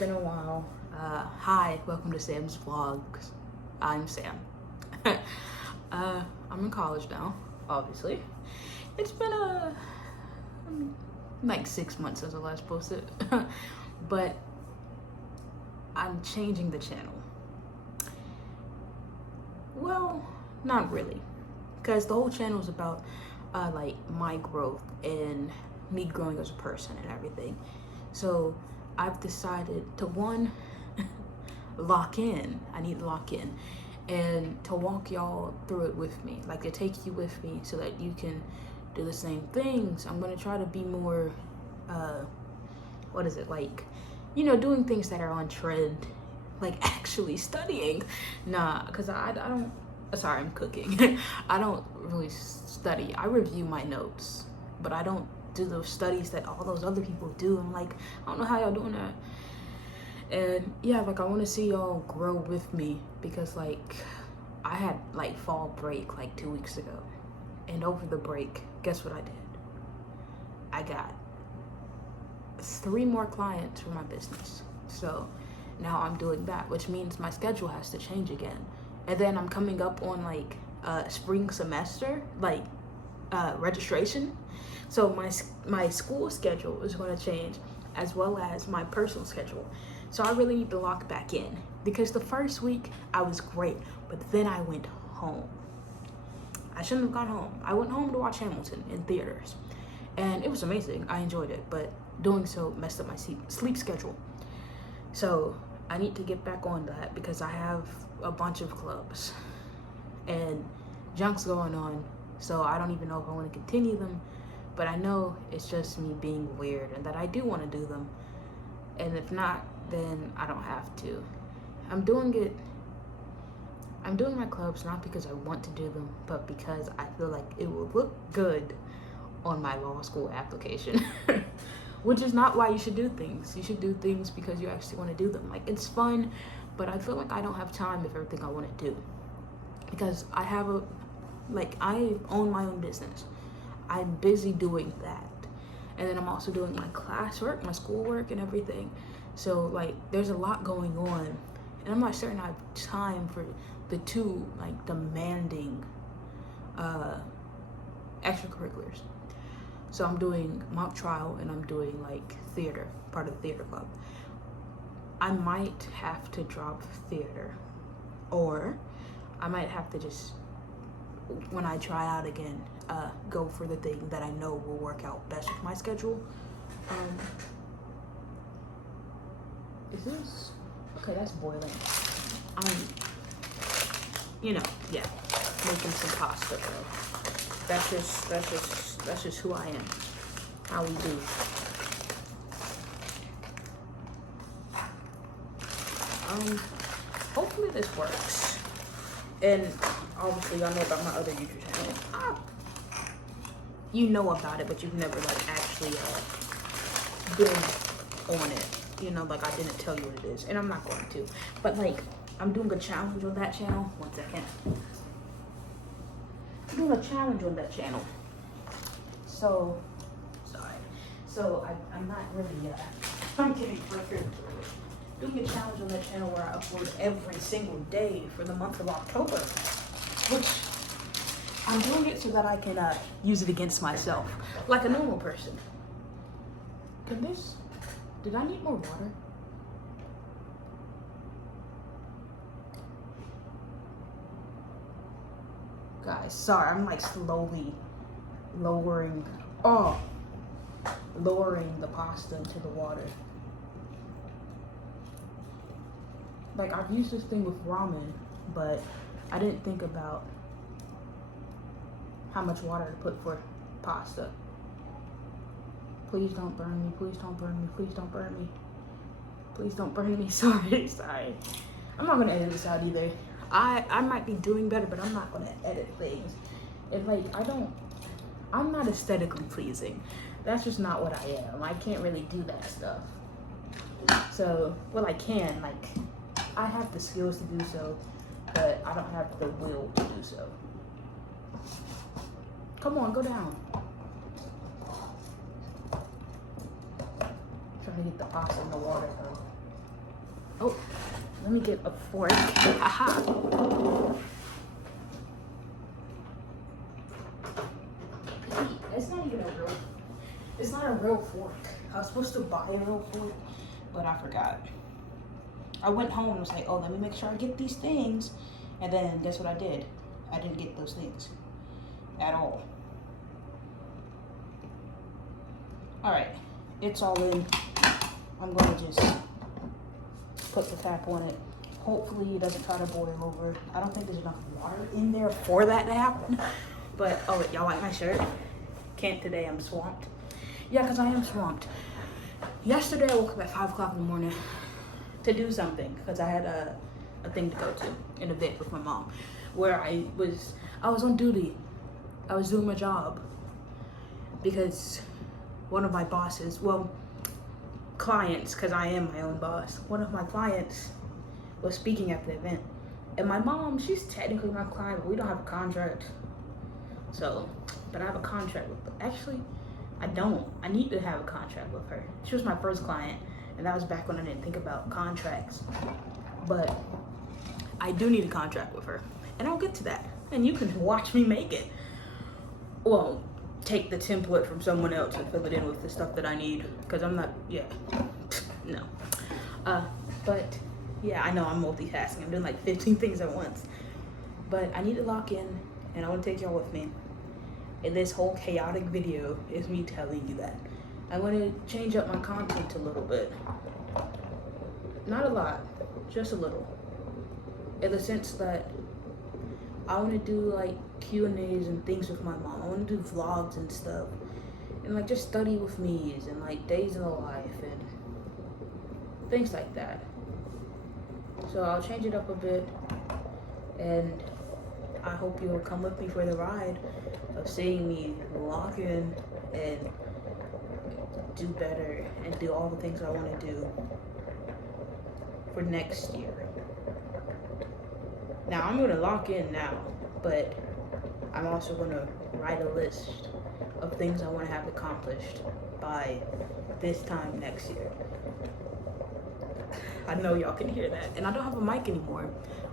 been a while. Hi, welcome to Sam's Vlogs. I'm Sam. I'm in college now, obviously. It's been like 6 months since I last posted, but I'm changing the channel. Well, not really, because the whole channel is about like my growth and me growing as a person and everything. So I've decided to lock in. I need to lock in and to walk y'all through it with me, like to take you with me so that you can do the same things. I'm gonna try to be more doing things that are on trend, like actually studying. Because I don't, sorry, I'm cooking. I don't really study. I review my notes, but I don't do those studies that all those other people do. I'm like, I don't know how y'all doing that. And yeah, like I want to see y'all grow with me, because like I had like fall break like 2 weeks ago, and over the break, guess what I did? I got 3 more clients for my business. So now I'm doing that, which means my schedule has to change again. And then I'm coming up on like spring semester, like registration. So my school schedule is going to change, as well as my personal schedule. So I really need to lock back in, because the first week I was great, but then I went home. I shouldn't have gone home. I went home to watch Hamilton in theaters, and it was amazing. I enjoyed it, but doing so messed up my sleep schedule. So I need to get back on that, because I have a bunch of clubs and junk's going on. So I don't even know if I want to continue them, but I know it's just me being weird and that I do want to do them. And if not, then I don't have to. I'm doing my clubs not because I want to do them, but because I feel like it will look good on my law school application. Which is not why you should do things. You should do things because you actually want to do them. Like, it's fun, but I feel like I don't have time for everything I want to do. Because I own my own business. I'm busy doing that. And then I'm also doing my classwork, my schoolwork and everything. So like there's a lot going on, and I'm not certain I have time for the 2 like demanding extracurriculars. So I'm doing mock trial and I'm doing like theater, part of the theater club. I might have to drop theater, or I might have to just, when I try out again, go for the thing that I know will work out best with my schedule. Is this okay? That's boiling. Making some pasta, bro. That's just who I am. How we do. Hopefully this works. And obviously y'all know about my other YouTube channel. You know about it, but you've never like actually been on it. Like I didn't tell you what it is, and I'm not going to. But like, I'm doing a challenge on that channel. 1 second. I'm doing a challenge on that channel. So, sorry. So I'm not really, I'm getting flickered. Doing a challenge on that channel where I upload every single day for the month of October. Which, I'm doing it so that I can use it against myself, like a normal person. Did I need more water? Guys, sorry, I'm like slowly lowering the pasta into the water. Like, I've used this thing with ramen, but I didn't think about how much water to put for pasta. Please don't burn me, please don't burn me, please don't burn me. Please don't burn me, sorry. I'm not gonna edit this out either. I might be doing better, but I'm not gonna edit things. And like, I'm not aesthetically pleasing. That's just not what I am. I can't really do that stuff. So, well, I can, like, I have the skills to do so, but I don't have the will to do so. Come on, go down. Trying to get the pasta in the water though. Oh, let me get a fork. Haha. It's not a real fork. I was supposed to buy a real fork, but I forgot. I went home and was like, oh, let me make sure I get these things. And then guess what I did? I didn't get those things at all. All right, it's all in. I'm gonna just put the tap on it. Hopefully it doesn't try to boil over. I don't think there's enough water in there for that to happen. But, oh, y'all like my shirt? Can't today, I'm swamped. Yeah, because I am swamped. Yesterday I woke up at 5 o'clock in the morning to do something because I had a thing to go to, an event with my mom, where I was on duty. I was doing my job because one of my bosses, well, clients, because I am my own boss, one of my clients was speaking at the event. And my mom, she's technically my client, but we don't have a contract. So, but I have a contract with them. Actually, I don't. I need to have a contract with her. She was my first client, and that was back when I didn't think about contracts. But I do need a contract with her, and I'll get to that. And you can watch me make it. Well, take the template from someone else and fill it in with the stuff that I need, because I'm not, yeah, no. But yeah, I know I'm multitasking. I'm doing like 15 things at once. But I need to lock in, and I want to take y'all with me. And this whole chaotic video is me telling you that. I want to change up my content a little bit. Not a lot, just a little. In the sense that I want to do like Q&As and things with my mom. I want to do vlogs and stuff. And like just study with me's and like days in the life and things like that. So I'll change it up a bit, and I hope you'll come with me for the ride of seeing me lock in and do better and do all the things I want to do for next year. Now I'm going to lock in now, but I'm also going to write a list of things I want to have accomplished by this time next year. I know y'all can hear that. And I don't have a mic anymore.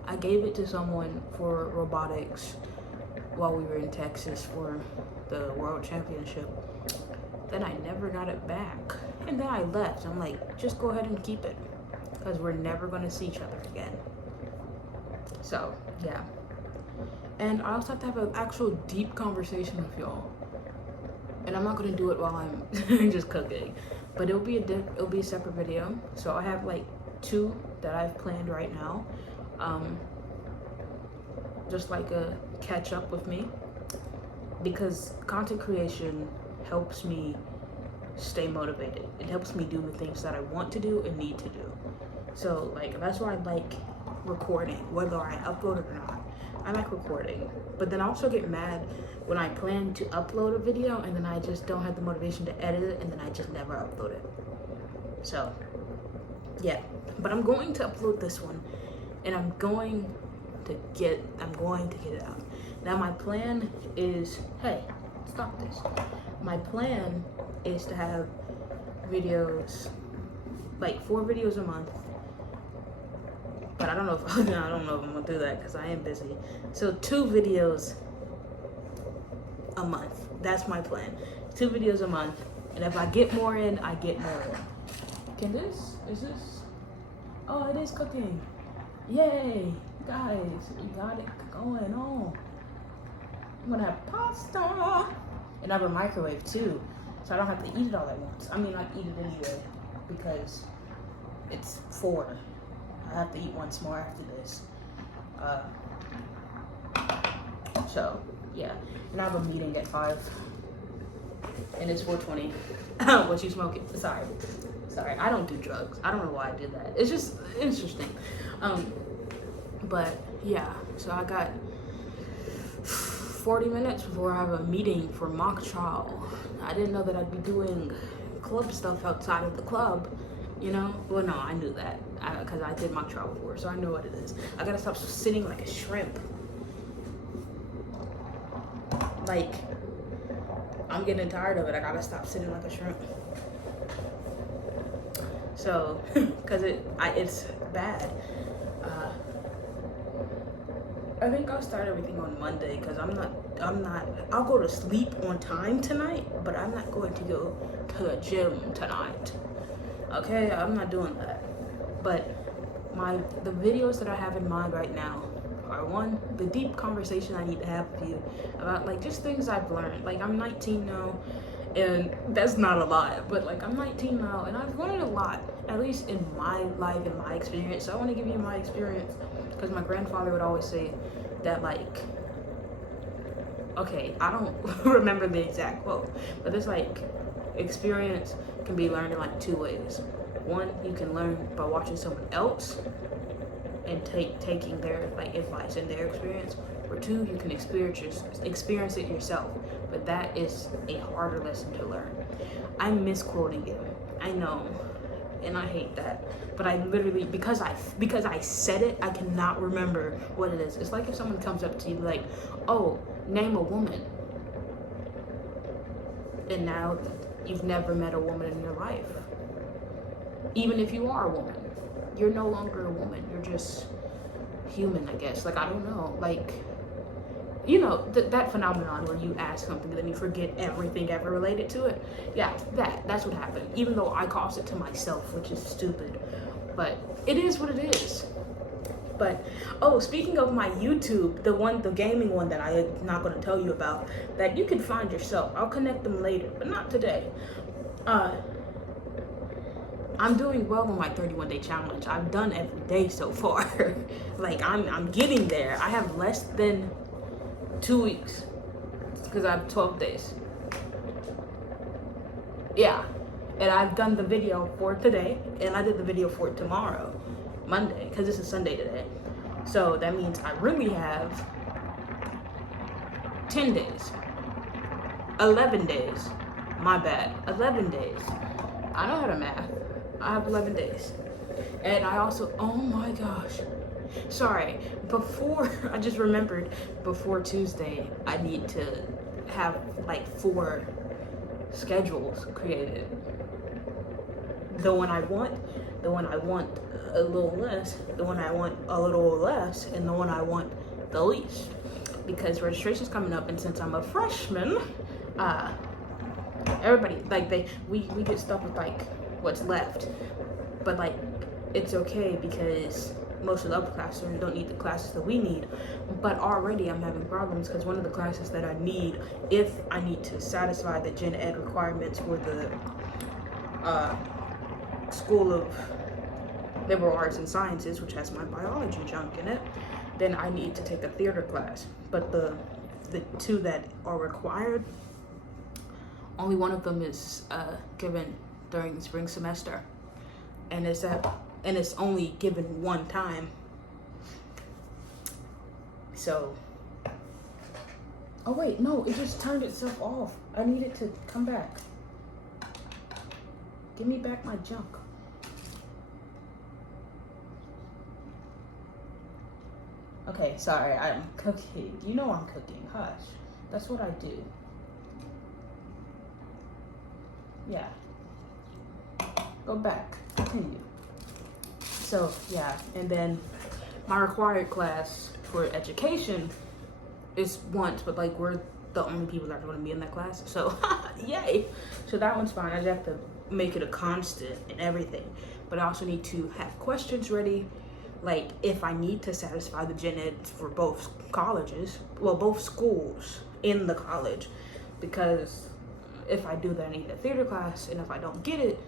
I gave it to someone for robotics while we were in Texas for the World Championship. Then I never got it back. And then I left. I'm like, just go ahead and keep it, because we're never going to see each other again. So, yeah. And I also have to have an actual deep conversation with y'all. And I'm not going to do it while I'm just cooking. But it'll be a separate video. So I have like 2 that I've planned right now. Just like a catch up with me, because content creation helps me stay motivated. It helps me do the things that I want to do and need to do. So like that's why I like recording, whether I upload it or not. I like recording, but then I also get mad when I plan to upload a video and then I just don't have the motivation to edit it, and then I just never upload it. So yeah, but I'm going to upload this one, and I'm going to get it out. Now my plan is, hey, stop this. My plan is to have videos, like 4 videos a month. But I don't know if I'm gonna do that because I am busy. So 2 videos a month. That's my plan. 2 videos a month. And if I get more in, I get more in. Is this? Oh, it is cooking. Yay, guys, we got it going on. I'm gonna have pasta. And I have a microwave too, so I don't have to eat it all at once. I mean, I eat it anyway because it's 4. I have to eat once more after this. So yeah, and I have a meeting at 5, and it's 4:20. What you smoking? Sorry, I don't do drugs. I don't know why I did that. It's just interesting. But yeah, so I got 40 minutes before I have a meeting for mock trial. I didn't know that I'd be doing club stuff outside of the club, you know? Well, no, I knew that because I did mock trial before, so I know what it is. I gotta stop sitting like a shrimp. Like, I'm getting tired of it. I gotta stop sitting like a shrimp. So, cause it's bad. I think I'll start everything on Monday because I'll go to sleep on time tonight, but I'm not going to go to the gym tonight. Okay, I'm not doing that. But the videos that I have in mind right now are one, the deep conversation I need to have with you about like just things I've learned. Like I'm 19 now, and that's not a lot, but like I'm 19 now and I've learned a lot, at least in my life and my experience. So I want to give you my experience because my grandfather would always say that like, okay, I don't remember the exact quote, but it's like experience can be learned in like two ways. One, you can learn by watching someone else and taking their like advice and their experience, or two, you can experience it yourself, but that is a harder lesson to learn. I'm misquoting it, I know, and I hate that, but I literally, because I said it, I cannot remember what it is. It's like if someone comes up to you like, oh, name a woman, and now you've never met a woman in your life. Even if you are a woman, you're no longer a woman, you're just human, I guess. Like, I don't know, like, you know, that phenomenon where you ask something and then you forget everything ever related to it. Yeah, that's what happened, even though I caused it to myself, which is stupid, but it is what it is. But oh, speaking of my YouTube, the gaming one that I'm not going to tell you about, that you can find yourself, I'll connect them later, but not today. I'm doing well on my 31-day challenge. I've done every day so far. Like I'm getting there. I have less than 2 weeks because I have 12 days. Yeah, and I've done the video for today, and I did the video for tomorrow, Monday, because this is Sunday today. So that means I really have 10 days, 11 days. My bad, 11 days. I know how to math. I have 11 days. And I also, oh my gosh. Sorry, I just remembered before Tuesday, I need to have like 4 schedules created. The one I want a little less, the one I want a little less, and the one I want the least. Because registration's coming up, and since I'm a freshman, everybody, like we get stuck with like what's left, but like it's okay because most of the upperclassmen don't need the classes that we need. But already I'm having problems because one of the classes that I need, if I need to satisfy the gen ed requirements for the School of Liberal Arts and Sciences, which has my biology junk in it, then I need to take a theater class. But the 2 that are required, only one of them is given during the spring semester, and it's only given one time. So, oh wait, no, it just turned itself off. I need it to come back. Give me back my junk. Okay, sorry, I'm cooking. You know I'm cooking, hush. That's what I do. Yeah. Go back, continue. So, yeah, and then my required class for education is once, but like we're the only people that are going to be in that class. So, yay. So that one's fine. I just have to make it a constant and everything. But I also need to have questions ready. Like if I need to satisfy the gen eds for both colleges, well, both schools in the college, because if I do that, I need a theater class, and if I don't get it,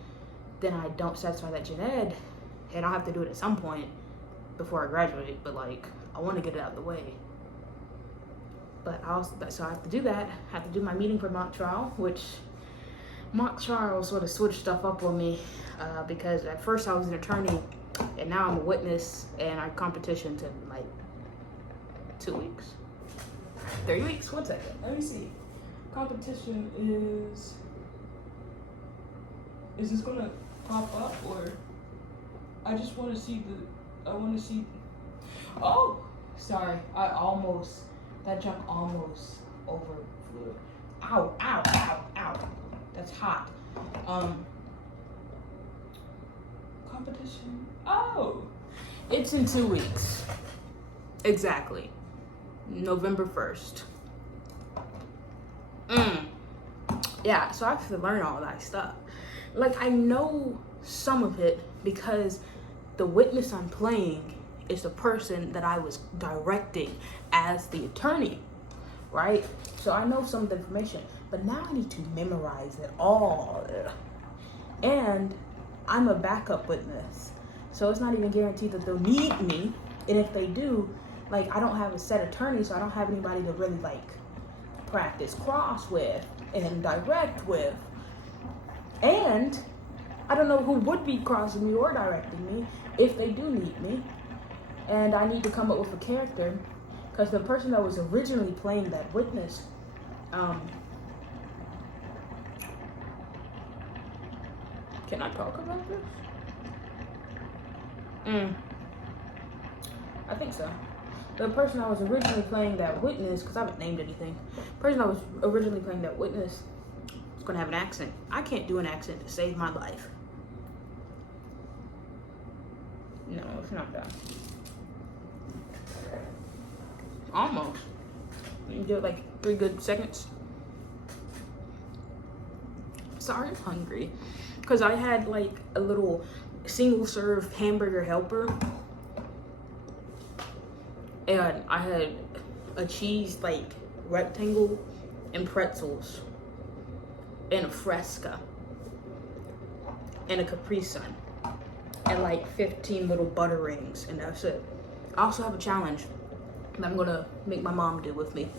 then I don't satisfy that gen ed, and I'll have to do it at some point before I graduate, but like, I want to get it out of the way. But so I have to do that. I have to do my meeting for mock trial, which mock trial sort of switched stuff up on me, because at first I was an attorney, and now I'm a witness, and our competition's in like 2 weeks, 3 weeks, 1 second, let me see. Competition is this gonna pop up, or I just want to see oh, sorry, that junk almost overflew. Ow, ow, ow, ow, that's hot. competition? Oh, it's in 2 weeks. Exactly. November 1st. Yeah, so I have to learn all that stuff. Like, I know some of it because the witness I'm playing is the person that I was directing as the attorney, right? So I know some of the information, but now I need to memorize it all. And I'm a backup witness, so it's not even guaranteed that they'll need me. And if they do, like, I don't have a set attorney, so I don't have anybody to really, like, practice cross with and direct with. And I don't know who would be crossing me or directing me if they do need me. And I need to come up with a character, because the person that was originally playing that witness, can I talk about this? I think so. The person I was originally playing that witness, because I haven't named anything, the person I was originally playing that witness was going to have an accent. I can't do an accent to save my life. No, it's not that. Almost. You can do it like 3 good seconds. Sorry, I'm hungry. Because I had like a little single serve hamburger helper. And I had a cheese like rectangle and pretzels and a Fresca and a Capri Sun and like 15 little butter rings, and that's it. I also have a challenge that I'm gonna make my mom do with me.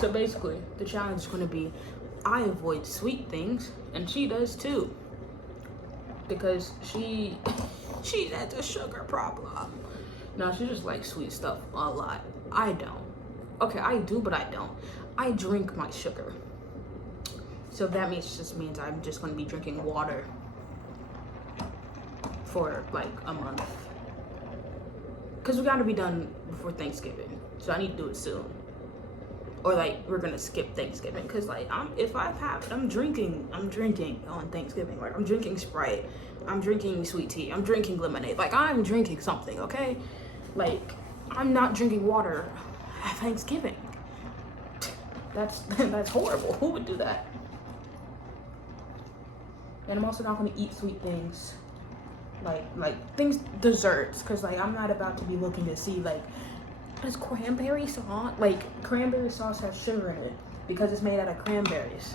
So basically, the challenge is gonna be I avoid sweet things, and she does too, because she has a sugar problem. No, she just likes sweet stuff a lot. I don't. Okay, I do, but I don't. I drink my sugar. So that just means I'm just gonna be drinking water for like a month. Cause we gotta be done before Thanksgiving. So I need to do it soon. Or like we're gonna skip Thanksgiving. Cause like I'm drinking on Thanksgiving. Like I'm drinking Sprite. I'm drinking sweet tea. I'm drinking lemonade. Like I'm drinking something, okay? Like I'm not drinking water at Thanksgiving. That's horrible. Who would do that? And I'm also not gonna eat sweet things. Like things, desserts, because like I'm not about to be looking to see like, is cranberry sauce, like cranberry sauce has sugar in it because it's made out of cranberries,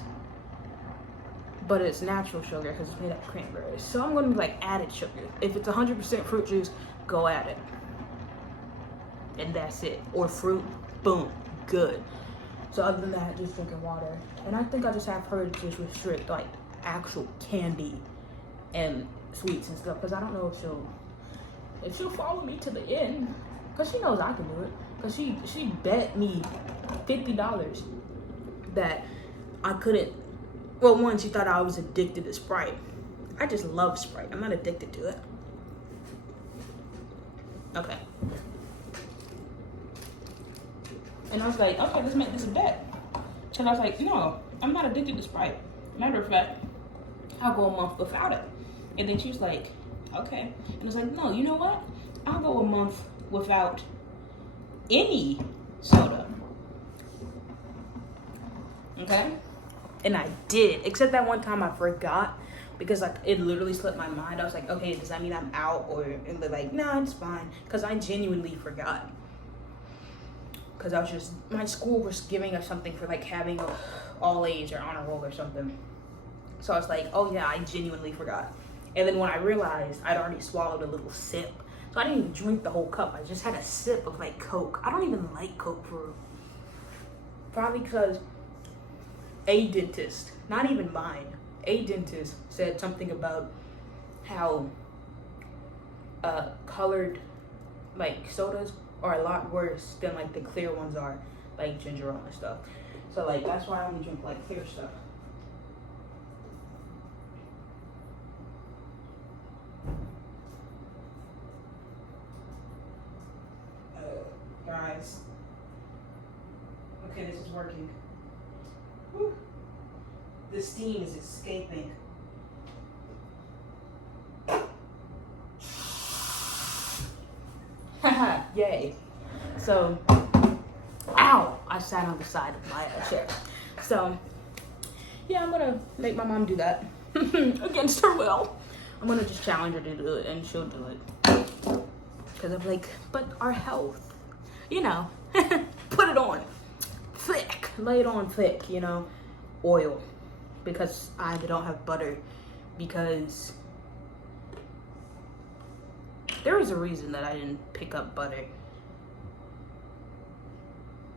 but it's natural sugar because it's made out of cranberries. So I'm gonna be like added sugar. If it's 100% fruit juice, go at it, and that's it. Or fruit, boom, good. So other than that, just drinking water. And I think I just have her just restrict like actual candy and sweets and stuff, because I don't know if she'll follow me to the end, because she knows I can do it, because she bet me $50 that I couldn't. Well, one, she thought I was addicted to Sprite. I just love Sprite. I'm not addicted to it. Okay. And I was like, okay, let's make this a bet. Because I was like, no, I'm not addicted to Sprite. Matter of fact, I'll go a month without it. And then she was like, okay. And I was like, no, you know what? I'll go a month without any soda. Okay? And I did. Except that one time I forgot, because like it literally slipped my mind. I was like, okay, does that mean I'm out? And they're like, nah, it's fine. Because I genuinely forgot. Because I was just, my school was giving us something for like having a all A's or honor roll or something. So I was like, oh yeah, I genuinely forgot. And then when I realized, I'd already swallowed a little sip. So I didn't even drink the whole cup. I just had a sip of like Coke. I don't even like Coke for real. Probably because a dentist, not even mine, a dentist said something about how colored like sodas are a lot worse than like the clear ones are, like ginger ale and stuff. So like that's why I only drink like clear stuff. Guys. Okay, this is working. Whew. The steam is escaping. Haha, yay. So, ow, I sat on the side of my chair. So, yeah, I'm gonna make my mom do that against her will. I'm gonna just challenge her to do it, and she'll do it. Because I'm like, but our health, you know, put it on thick, lay it on thick, you know, oil. Because I don't have butter, because there was a reason that I didn't pick up butter.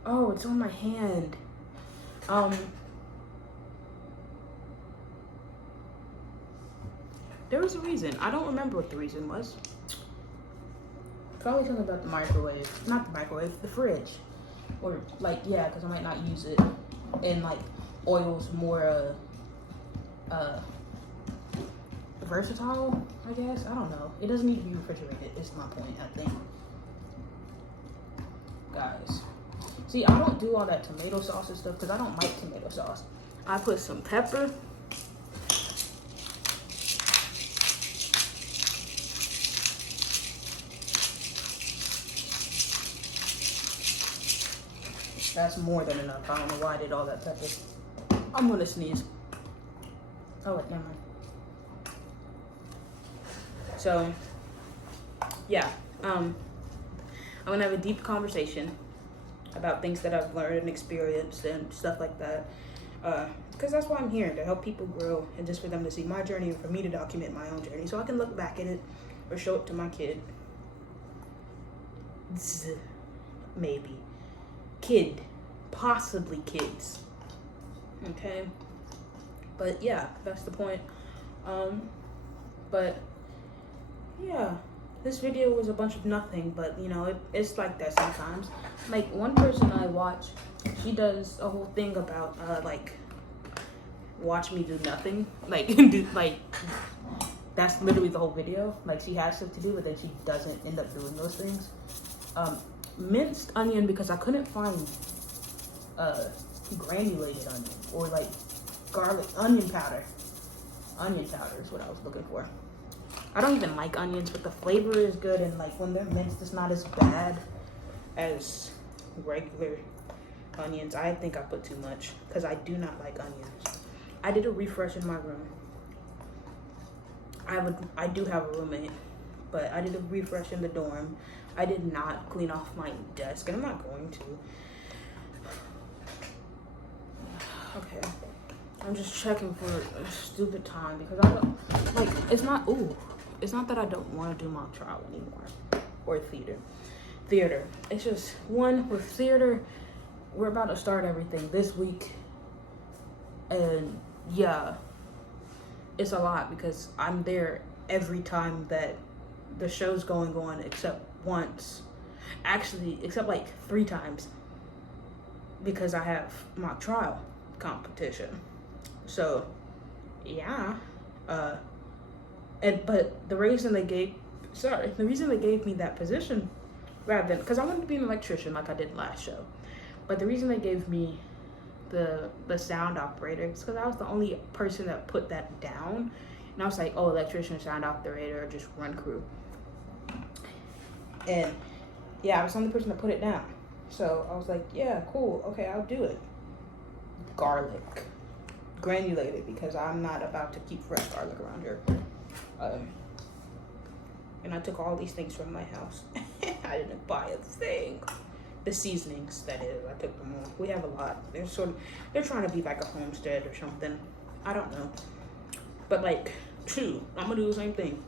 Oh, it's on my hand. There was a reason. I don't remember what the reason was. Probably something about the microwave. Not the microwave, the fridge. Or like, yeah, because I might not use it. And like, oil's more versatile, I guess. I don't know. It doesn't need to be refrigerated, is my point, I think. Guys. See, I don't do all that tomato sauce and stuff because I don't like tomato sauce. I put some pepper. That's more than enough. I don't know why I did all that pepper. I'm gonna sneeze. Oh wait, never mind. So, yeah, I'm gonna have a deep conversation about things that I've learned and experienced and stuff like that. Because that's why I'm here, to help people grow and just for them to see my journey and for me to document my own journey so I can look back at it or show it to my kid. Maybe. Kid. Possibly kids. Okay? But yeah, that's the point. But yeah, this video was a bunch of nothing, but you know, it's like that sometimes. Like one person I watch, she does a whole thing about like watch me do nothing. Like that's literally the whole video. Like she has stuff to do, but then she doesn't end up doing those things. Minced onion, because I couldn't find granulated onion or like garlic onion powder. Onion powder is what I was looking for. I don't even like onions, but the flavor is good, and like when they're minced, it's not as bad as regular onions. I think I put too much because I do not like onions. I did a refresh in my room. I do have a roommate, but I did a refresh in the dorm. I did not clean off my desk, and I'm not going to. Okay. I'm just checking for a stupid time because I don't, like, it's not that I don't want to do mock trial anymore or theater. It's just, one, with theater, we're about to start everything this week, and yeah, it's a lot because I'm there every time that the show's going on except once, actually, except like 3 times because I have mock trial competition. So yeah, but the reason they gave me that position rather than, because I wanted to be an electrician like I did last show, but the reason they gave me the sound operator is because I was the only person that put that down, and I was like, oh, electrician, sound operator, just run crew, and yeah, I was the only person that put it down. So I was like, yeah, cool, okay, I'll do it. Garlic. Granulated, because I'm not about to keep fresh garlic around here. And I took all these things from my house. I didn't buy a thing. The seasonings, that is, I took them all. We have a lot. They're trying to be like a homestead or something. I don't know. But like, I'm gonna do the same thing.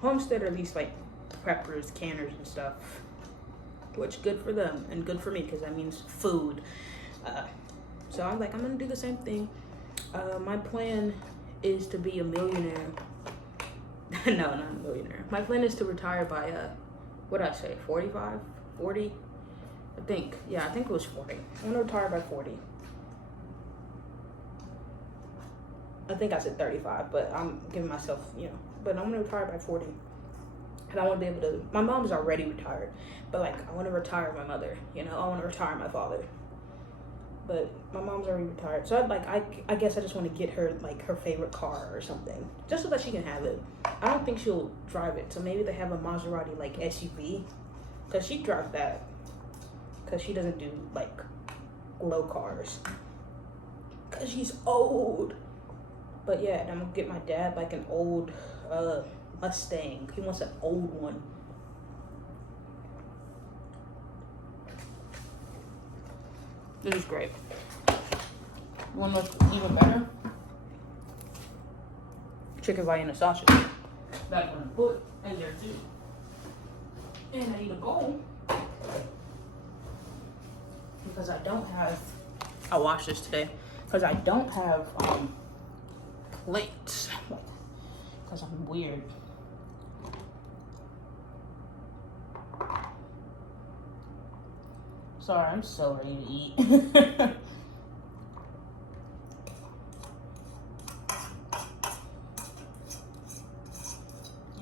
Homestead, or at least like preppers, canners and stuff. Which, good for them and good for me, because that means food. So I'm like, I'm gonna do the same thing. My plan is to be a millionaire. No, not a millionaire. My plan is to retire by, what did I say, 45? 40? I think it was 40. I'm gonna retire by 40. I think I said 35, but I'm giving myself, but I'm gonna retire by 40. And I want to be able to, my mom's already retired, but like, I want to retire my mother, I want to retire my father. But my mom's already retired, so I guess I just want to get her like her favorite car or something, just so that she can have it. I don't think she'll drive it, so maybe they have a Maserati like SUV because she drives that, because she doesn't do like low cars, because she's old. But yeah, and I'm gonna get my dad like an old Mustang. He wants an old one. This is great. One that's even better, chicken Vienna sausage. That's what I put in there too. And I need a bowl because I don't have, I washed this today because I don't have plates because I'm weird. Sorry, I'm so ready to eat.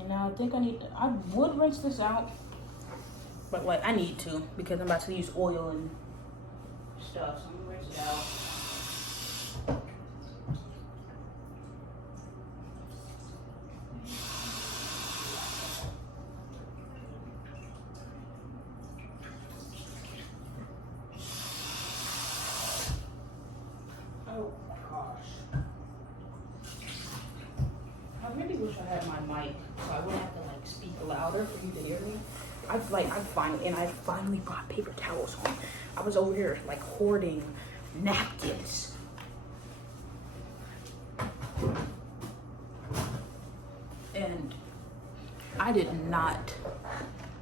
Now I think I would rinse this out, but like I need to because I'm about to use oil and stuff, so I'm gonna rinse it out. Oh gosh. I really wish I had my mic so I wouldn't have to like speak louder for you to hear me. I finally brought paper towels home. I was over here like hoarding napkins. And I did not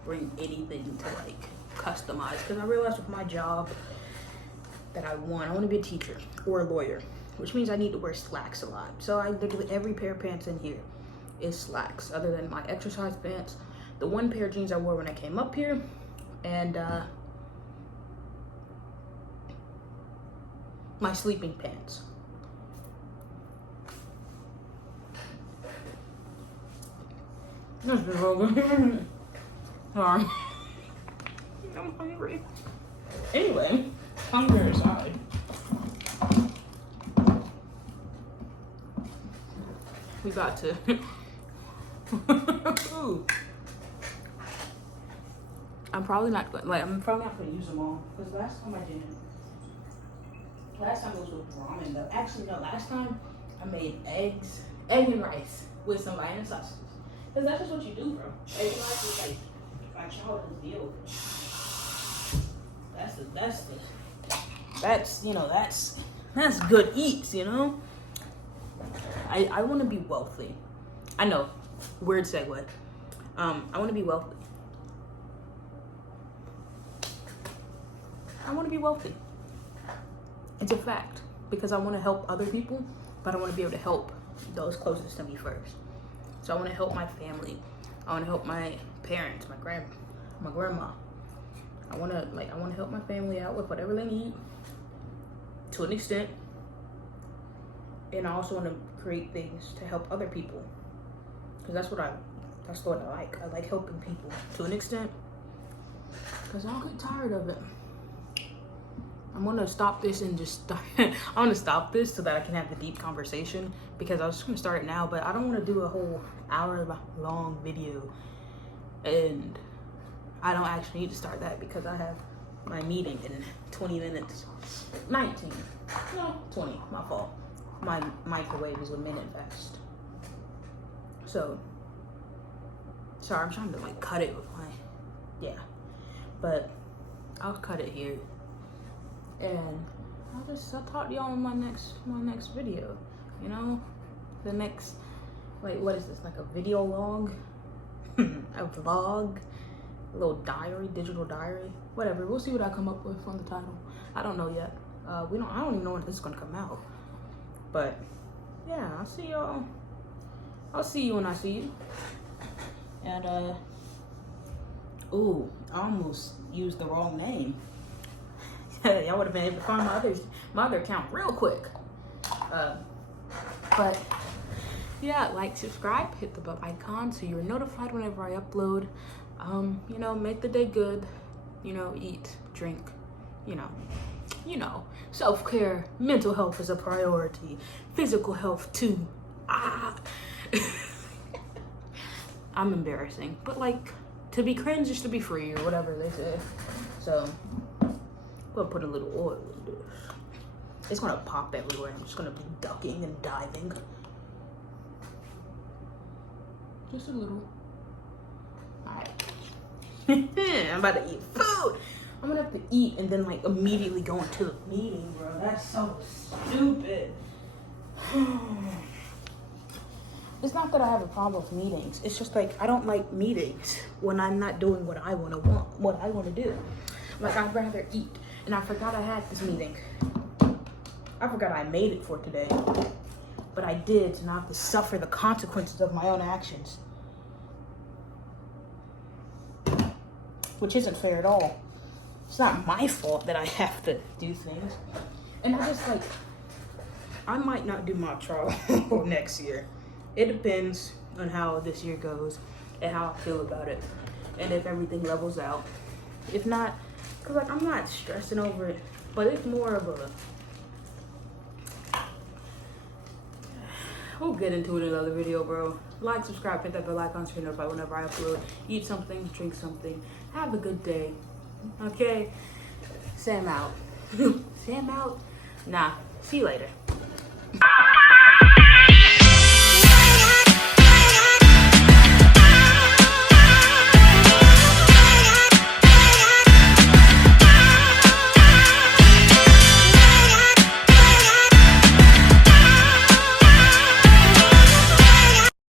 bring anything to like customize because I realized with my job that I want to be a teacher or a lawyer, which means I need to wear slacks a lot. So I literally, every pair of pants in here is slacks other than my exercise pants, the one pair of jeans I wore when I came up here, and my sleeping pants. This is real good. Sorry. I'm hungry. Anyway, hunger aside. We got to. Ooh. I'm probably not gonna use them all because last time I didn't. Last time it was with ramen though. Actually, no. Last time I made egg and rice with some Vienna sausages. Cause that's just what you do, bro. Egg and rice is like my childhood meal. That's good eats, you know. I want to be wealthy. I know, weird segue. I want to be wealthy. I want to be wealthy. It's a fact because I want to help other people, but I want to be able to help those closest to me first. So I want to help my family. I want to help my parents, my grandma. I want to help my family out with whatever they need to an extent. And I also want to create things to help other people because that's what I like. I like helping people to an extent because I'll get tired of it. I'm gonna stop this and just start. I want to stop this so that I can have the deep conversation because I was just gonna start it now, but I don't want to do a whole hour-long video, and I don't actually need to start that because I have my meeting in 20 minutes. 19. No, 20. My fault. My microwave is a minute fast. So, sorry, I'm trying to like cut it with my, but I'll cut it here. And I'll talk to y'all in my next video, you know? The next, like, what is this, like a video log? A vlog? A little diary, digital diary? Whatever, we'll see what I come up with on the title. I don't know yet. I don't even know when this is gonna come out. But, yeah, I'll see y'all. I'll see you when I see you. And, ooh, I almost used the wrong name. Y'all would have been able to find my other account real quick. But yeah, like, subscribe, hit the bell icon so you're notified whenever I upload. You know, make the day good. You know, eat, drink. You know, self-care, mental health is a priority. Physical health too. I'm embarrassing, but like, To be cringe is to be free, or whatever they say. So, I'm gonna put a little oil in this. It's gonna pop everywhere. I'm just gonna be ducking and diving. Just a little. Alright. I'm about to eat food. I'm gonna have to eat and then like immediately go into the meeting, bro. That's so stupid. It's not that I have a problem with meetings. It's just like I don't like meetings when I'm not doing what I want to do. Like I'd rather eat. And I forgot I had this meeting. I forgot I made it for today. But I did to not have to suffer the consequences of my own actions. Which isn't fair at all. It's not my fault that I have to do things. And I just like, I might not do my trial next year. It depends on how this year goes and how I feel about it. And if everything levels out. If not, because like I'm not stressing over it, but it's more of a, we'll get into it in another video, bro. Like, subscribe, hit that bell icon so you're notified whenever I upload. Eat something, drink something. Have a good day. Okay? Sam out. Sam out? Nah. See you later.